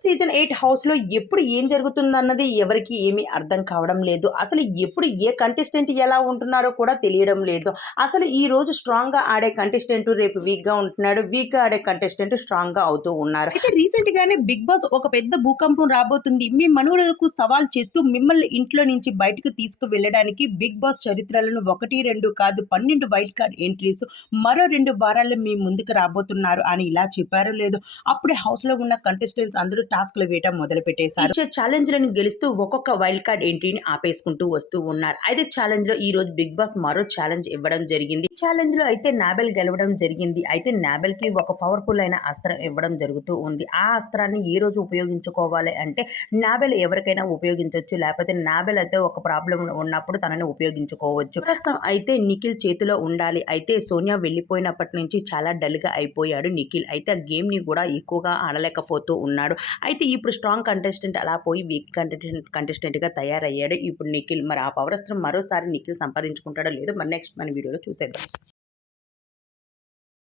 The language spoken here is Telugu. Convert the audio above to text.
సీజన్ 8 హౌస్‌లో ఎప్పుడు ఏం జరుగుతుందన్నది ఎవరికీ ఏమీ అర్థం కావడం లేదు. అసలు ఎప్పుడు ఏ కంటెస్టెంట్ ఎలా ఉంటున్నారో కూడా తెలియడం లేదు. అసలు ఈరోజు స్ట్రాంగ్‌గా ఆడే కంటెస్టెంట్ రేపు వీక్‌గా ఉంటున్నాడు. వీక్‌గా ఆడే కంటెస్టెంట్ స్ట్రాంగ్‌గా అవుతూ ఉన్నారు. అయితే రీసెంట్‌గానే 'బిగ్ బాస్' ఒక పెద్ద భూకంపం రాబోతుంది. మీ మనుగడకు సవాల్ చేస్తూ మిమ్మల్ని ఇంట్లో నుంచి బయటకు తీసుకువెళ్ళడానికి 'బిగ్ బాస్' చరిత్రలను 1, 2 కాదు 12 వైల్డ్ కార్డ్ ఎంట్రీస్ మరో 2 వారాల్లో మీ ముందుకు రాబోతున్నారు అని ఇలా చెప్పారో లేదో అప్పుడే హౌస్‌లో ఉన్న కంటెస్టెంట్స్ అందరూ టాస్క్‌లు వేయటం మొదలుపెట్టేశారు. ఇచ్చే ఛాలెంజ్‌లను గెలుస్తూ ఒక్కొక్క వైల్డ్ కార్డ్ ఎంట్రీని ఆపేసుకుంటూ వస్తూ ఉన్నారు. అయితే ఛాలెంజ్‌లో ఈరోజు 'బిగ్ బాస్' మరో ఛాలెంజ్ ఇవ్వడం జరిగింది. ఛాలెంజ్‌లో అయితే నాబెల్ గెలవడం జరిగింది. అయితే నాబెల్‌కి ఒక పవర్‌ఫుల్ అయిన అస్త్రం ఇవ్వడం జరుగుతూ ఉంది. ఆ అస్త్రాన్ని ఏ రోజు ఉపయోగించుకోవాలి అంటే నాబెల్ ఎవరికైనా ఉపయోగించొచ్చు. లేకపోతే నాబెల్ అయితే ఒక ప్రాబ్లమ్ ఉన్నప్పుడు తనని ఉపయోగించుకోవచ్చు. ప్రస్తుతం అయితే నిఖిల్ చేతిలో ఉండాలి. అయితే సోనియా వెళ్ళిపోయినప్పటి నుంచి చాలా డల్‌గా అయిపోయాడు నిఖిల్. అయితే ఆ గేమ్‌ని కూడా ఎక్కువగా ఆడలేకపోతూ ఉన్నాడు. అయితే ఇప్పుడు స్ట్రాంగ్ కంటెస్టెంట్ అలా పోయి వీక్ కంటెస్టెంట్‌గా తయారయ్యాడు ఇప్పుడు నిఖిల్. మరి ఆ పవర్ అస్త్రం మరోసారి నిఖిల్ సంపాదించుకుంటాడో లేదో మరి నెక్స్ట్ మన వీడియోలో చూసేద్దాం.